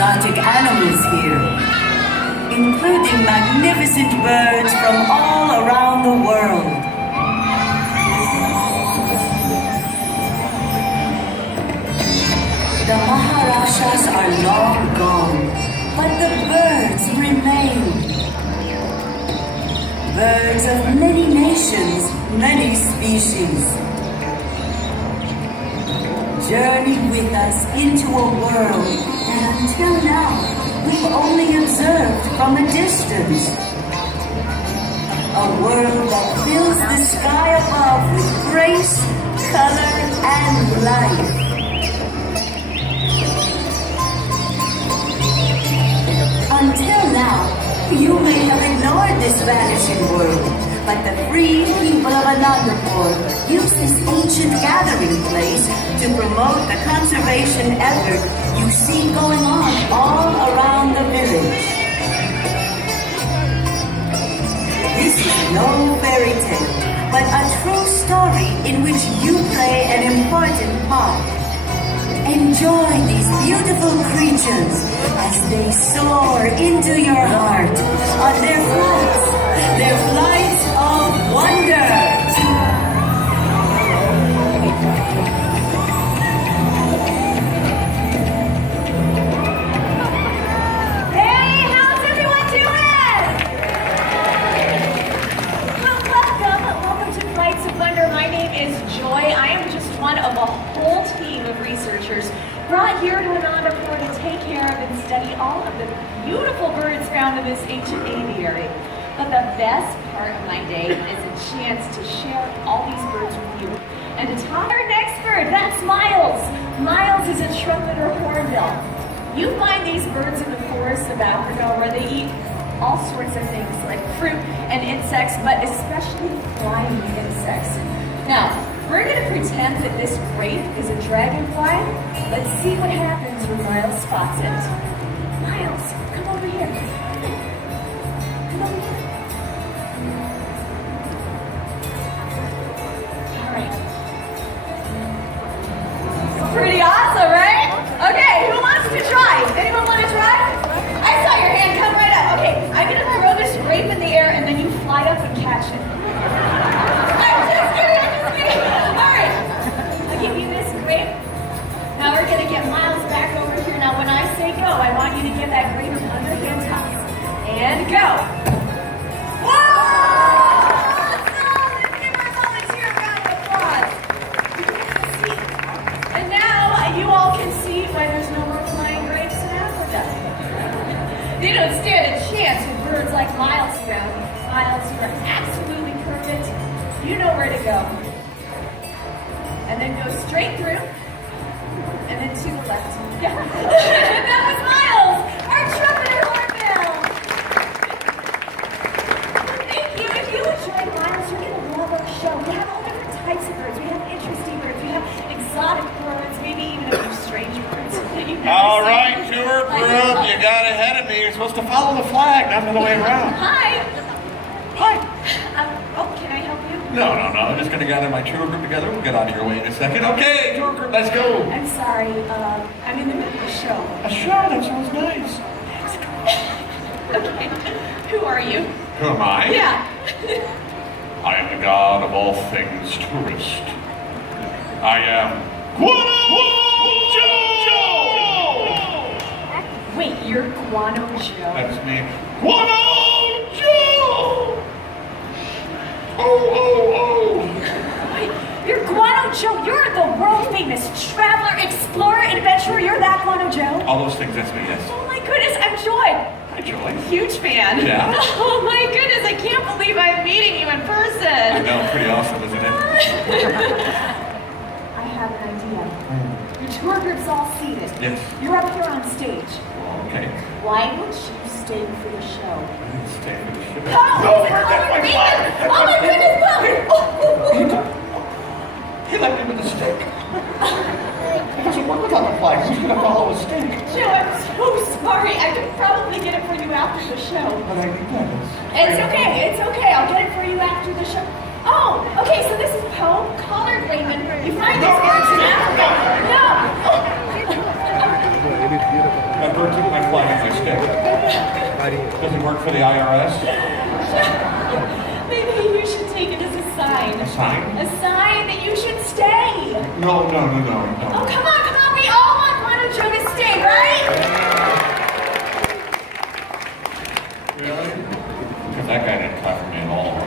exotic animals here, including magnificent birds from all around the world. The Maharashas are long gone, but the birds remain. Birds of many nations, many species. Journey with us into a world that until now we've only observed from a distance. A world that fills the sky above with grace, color, and life. Until now, you may have ignored this vanishing world, but the free people of Anandapur use this ancient gathering place to promote the conservation effort you see going on all around the village. This is no fairy tale, but a true story in which you play an important part. Enjoy these beautiful creatures as they soar into your heart on their flights of wonder. Hey, how's everyone doing? Well, welcome to Flights of Wonder. My name is Joy. I am just one of a whole team of researchers brought here to Anandapur to take care of and study all of the beautiful birds found in this ancient aviary. But the best part of my day is a chance to share all these birds with you. And to talk our next bird, that's Miles. Miles is a trumpeter hornbill. You find these birds in the forests of Africa where they eat all sorts of things like fruit and insects, but especially flying insects. Now, we're going to pretend that this grape is a dragonfly. Let's see what happens when Miles spots it. Miles, come over here. Come over here. All right. Pretty awesome, right? Okay, who wants to try? Anyone want to try? I saw your hand come right up. Okay, I'm going to throw this grape in the air and then you fly up and catch it. I'm just kidding. All right, I'll give you this grape. Now we're going to get Miles back over here. Now when I say go, I want you to get that grape underhand toss. And go. Whoa! Awesome! Let's give our volunteer a round of applause. See? And now you all can see why there's no more flying grapes in Africa. They don't stand a chance with birds like Miles around. Miles, you are absolutely perfect. You know where to go. And then go straight through, and then to the left. Yeah. And that was Miles, our trumpeter hornbill. Thank you. If you enjoyed Miles, you're going to love our show. We have all different types of birds. We have interesting birds. We have exotic birds, maybe even a few strange birds. All right, tour group, you got ahead of me. You're supposed to follow the flag, not the other way around. Hi. Hi. Can I help you? No. I'm just going to gather my tour group together. We'll get out of your way in a second. Okay, tour group, let's go. I'm sorry. I'm in the middle of a show. A show? That sounds nice. Okay. Who are you? Who am I? Yeah. I am the god of all things tourist. I am Joe! Wait, you're Guano Joe? That's me. Guano Joe! Oh. Wait, you're Guano Joe. You're the world famous traveler, explorer, adventurer. You're that Guano Joe? All those things, that's me, yes. Oh my goodness, I'm Joy. Hi, Joy. Huge fan. Yeah? Oh my goodness, I can't believe I'm meeting you in person. I know, pretty awesome, isn't it? I have an idea. Your tour group's all seated. Yes. You're up here on stage. Okay. Why don't you stay for the show? Stay for the show. Oh, oh my goodness, Bob! He left me with a stick. He doesn't work without the flag. He's going to follow a stick. Joe, I'm so sorry. I could probably get it for you after the show. But I need that. It's okay. I'll get it for you after the show. Oh, okay, so this is Poe, collared layman. You find these birds in Africa. No! That bird took my flag and my stick. Does it work for the IRS? Maybe you should take it as a sign. A sign? A sign that you should stay. No. Oh, come on. We all want Joe to stay, right? Really? Because that guy didn't cut for me at all.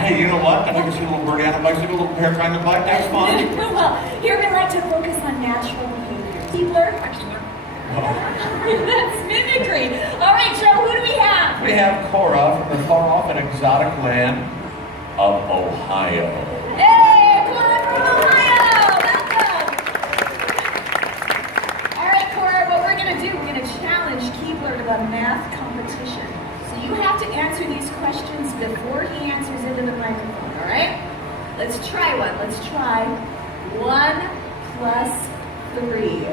Hey, you know what? I think I see a little birdie on a bicycle, a little hair trying to bite. That's fun. Well, here we like to focus on natural behavior. Keebler? That's mimicry. All right, Joe, who do we have? We have Cora from the far-off and exotic land of Ohio. Hey, Cora from Ohio! Welcome! All right, Cora, what we're going to do, we're going to challenge Keebler to a math competition. So you have to answer these questions before he answers into the microphone, all right? Let's try one. Let's try 1 plus 3.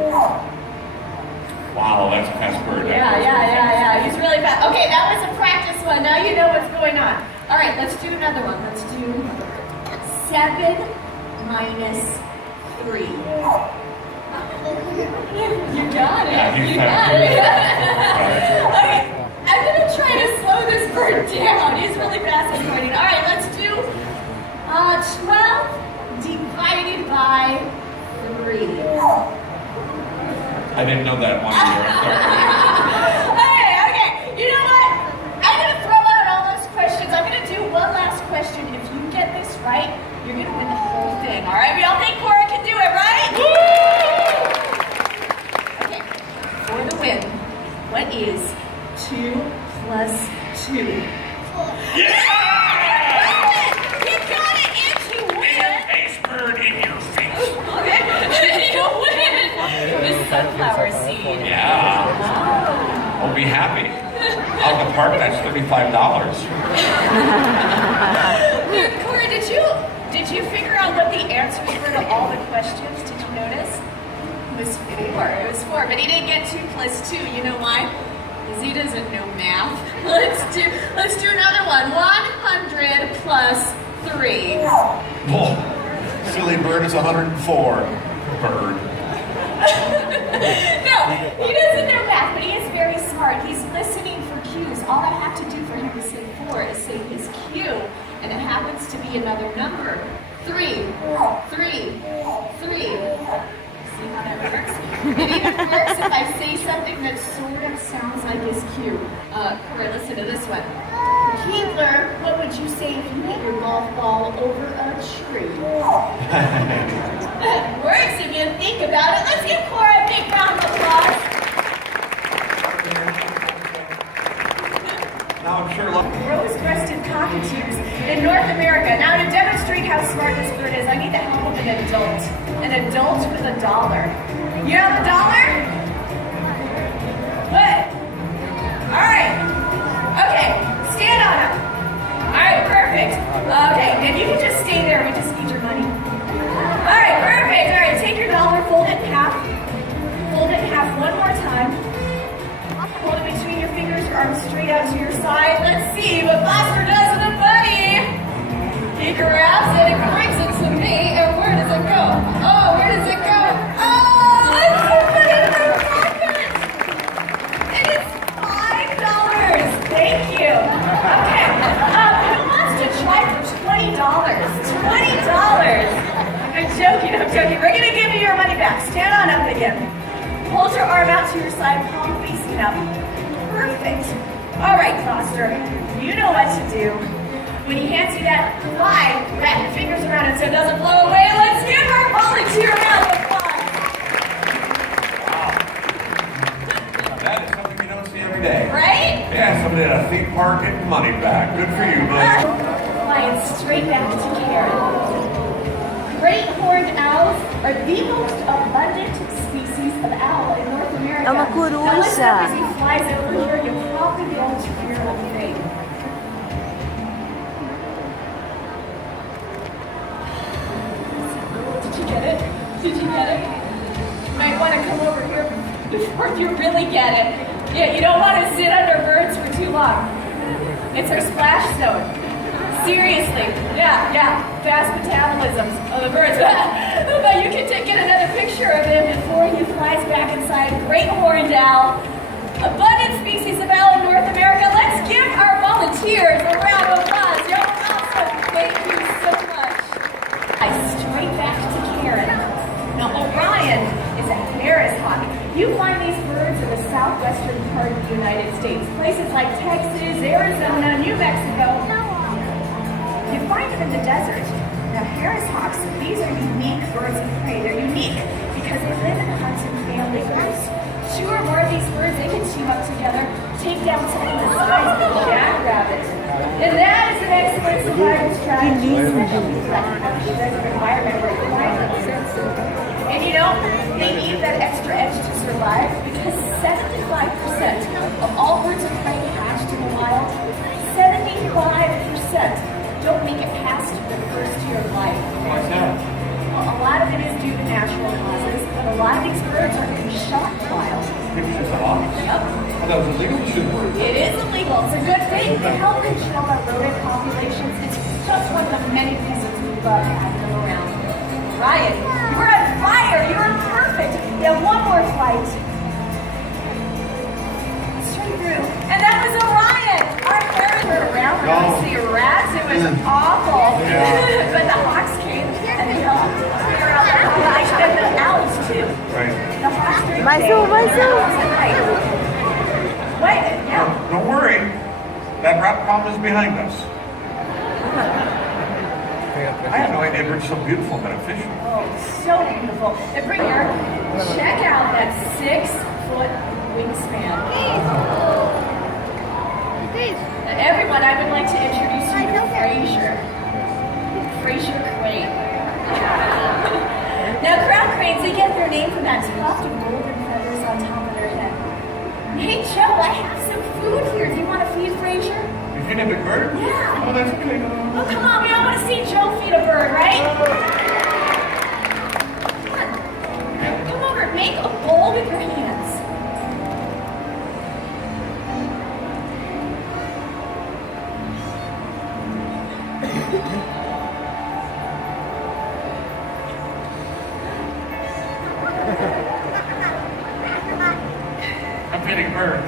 Wow, that's a fast bird. Yeah. He's really fast. Okay, that was a practice one. Now you know what's going on. All right, let's do another one. Let's do 7 minus 3. You got it. Yeah, You got it. Okay, I'm going to try to slow this bird down. He's really fast at pointing. All right, let's do 12 divided by 3. I didn't know that one either. Okay. You know what? I'm going to throw out all those questions. I'm going to do one last question. If you get this right, you're going to win the whole thing. All right? We all think Cora can do it, right? Okay. For the win, what is 2 plus 2? Yeah! You got it! And you win! Face bird in your face. Okay. You win! This sunflower seed. Yeah. Oh. I'll be happy. Out of the park, that's $35. Cora, did you figure out what the answers were to all the questions? Did you notice? It was 4. It was 4, but he didn't get 2 plus 2. You know why? Because he doesn't know math. Let's do another one. 100 plus 3. Oh, silly bird is 104. Bird. No, he doesn't know math, but he is very smart. He's listening for cues. All I have to do for him to say 4 is say his cue, and it happens to be another number. 3. See how that works? It even works if I say something that sort of sounds like his cue. Cora, listen to this one. Keebler, what would you say if you hit your golf ball over a tree? Works if you think about it. Let's give Cora a big round of applause. Now I'm sure. Rose-breasted cockatoos in North America. Now to demonstrate how smart this bird is, I need the help of an adult. An adult with a dollar. You have a dollar? What? All right. Okay, stand on up. All right, perfect. Okay, and you can just stay there. We just need your money. All right, perfect. All right, take your dollar, fold it in half. Fold it in half one more time. Hold it between your fingers, your arms straight out to your side. Let's see what Foster does with a bunny. He grabs it and brings it to me, and where does it go? Oh, where does it go? Oh, let's put it in my pocket. And it's $5. Thank you. Okay, who wants to try for $20? $20. I'm joking. We're gonna give you your money back. Stand on up again. Hold your arm out to your side, palm facing up. Perfect. All right, Foster. You know what to do. When he hands you that fly, wrap your fingers around it so it doesn't blow away. Let's give our volunteer a round of applause. Wow. That is something you don't see every day. Right? Yeah, somebody at a theme park getting money back. Good for you, buddy. Flying straight back to Karen. Great horned owls are the most abundant species of owl in North America. Ama kurusa. Now, as he flies over here, you'll probably be able to hear a thing. Did you get it? You might want to come over here before you really get it. Yeah, you don't want to sit under birds for too long. It's our splash zone. Seriously. Yeah. Fast metabolisms of the birds. The But you can get another picture of him before he flies back inside. Great horned owl. Abundant species of owl in North America. Let's give our volunteers a round of applause. Y'all are awesome. Thank you so much. Straight back to Karen. Now, Orion is a Harris hawk. You find these birds in the southwestern part of the United States. Places like Texas, Arizona, New Mexico. You find them in the desert. Now, Harris hawks, these are unique birds of prey. They're unique because they live in hunting family groups. 2 or more of these birds, they can team up together, take down something the size of a jackrabbit. And that is an excellent survival strategy, especially for that harsh desert environment where climate sits. And you know, they need that extra edge to survive because 75% of all birds of prey hatched in the wild, 75% don't make it past their first year of life. Why is that? A lot of it is due to natural causes, but a lot of these birds are being shot in the wild. Maybe it's a hawk. Yep. Oh, that was illegal shooting. It is illegal. It's a good thing to help control our rodent populations. It's just one of the many reasons we love having them around. Ryan, you were on fire. You were perfect. You have one more flight. Straight through. And that was Orion. Our parents were around when I see rats. It was awful. Yeah. But the hawks came and they helped clear out the population and the owls too. Right. The hawks during the My day, soul, my the soul. owls at night. Wait, yeah. Don't worry. That rat problem is behind us. I had no idea birds were so beautiful and beneficial. Oh, so beautiful. And bring here, check out that 6-foot wingspan. Everyone, I would like to introduce you to Fraser. Fraser Crane. Now, crown cranes, they get their name from that tuft of golden feathers on top of their head. Hey, Joe, I have some food here. Do you want to feed Fraser? You feed a big bird? Yeah. Oh, that's okay. Oh, come on, we all want to see Joe feed a bird, right? Come over, make a bowl with your hands. I'm feeding a bird.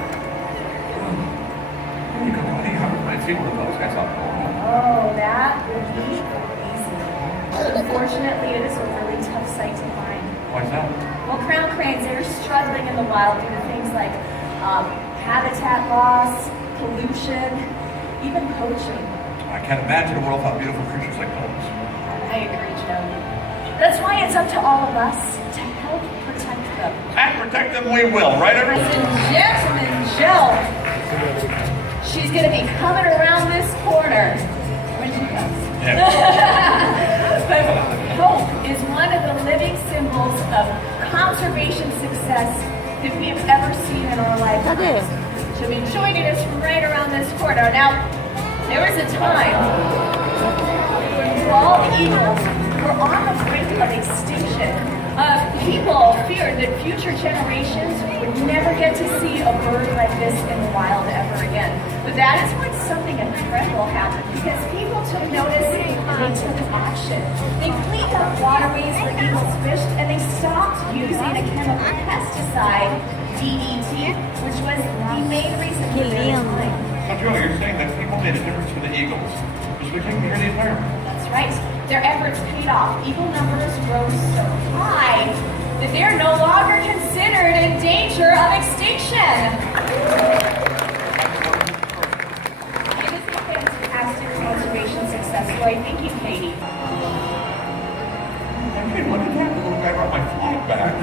You can go anyhow. I see one of those guys out there. Oh, that would be easy. Unfortunately, it is a really tough sight to find. Why is that? Well, crown cranes, they're struggling in the wild due to things like habitat loss, pollution, even poaching. I can't imagine a world without beautiful creatures like those. I agree, Joe. That's why it's up to all of us to help protect them. And protect them we will, right everyone? Ladies and gentlemen, Joe. She's going to be coming around this corner when she comes. But hope is one of the living symbols of conservation success that we have ever seen in our lifetimes. She'll be joining us right around this corner. Now, there was a time when bald eagles were on the brink of extinction. People feared that future generations would never get to see a bird like this in the wild ever again. But that is when something incredible happened because people took notice and they took action. They cleaned up waterways where eagles fished and they stopped using a chemical pesticide, DDT, which was the main reason for their decline. So Joe, you're saying that people made a difference for the eagles because we taking care of the environment. That's right. Their efforts paid off. Eagle numbers rose so high that they're no longer considered in danger of extinction. It is a fantastic conservation success story. Thank you, Katie. Hey, look at that. The little guy brought my flag back.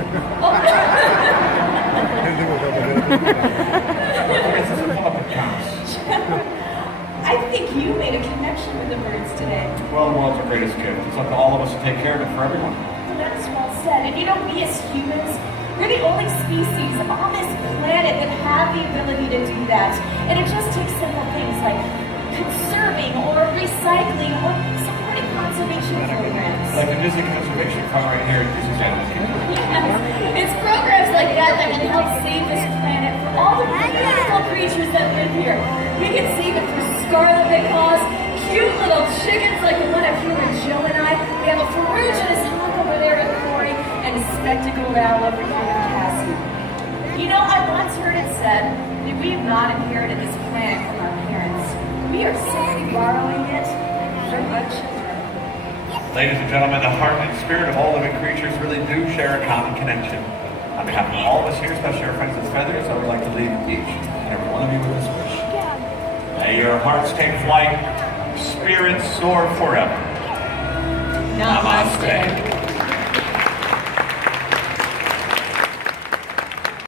I think you made a connection with the birds today. Well, the world's our greatest gift. It's up to all of us to take care of it for everyone. That's well said. And you know, we as humans, we're the only species on this planet that have the ability to do that. And it just takes simple things like conserving or recycling or supporting conservation programs. Like the Disney Conservation Fund right here at Disney's Animal Kingdom. Yes. It's programs like that that can help save this planet for all the beautiful creatures that live here. We can save it for scarlet macaws, cute little chickens like the one up here with Joe and I. We have a ferocious hawk over there with and a spectacled owl over here with Cassie. You know, I once heard it said that we have not inherited this planet from our parents. We are simply borrowing it from our children. Ladies and gentlemen, the heart and spirit of all living creatures really do share a common connection. On behalf of all of us here, especially our friends with feathers, I would like to leave each and every one of you with this wish. May your hearts take flight, spirits soar forever. Namaste. Namaste.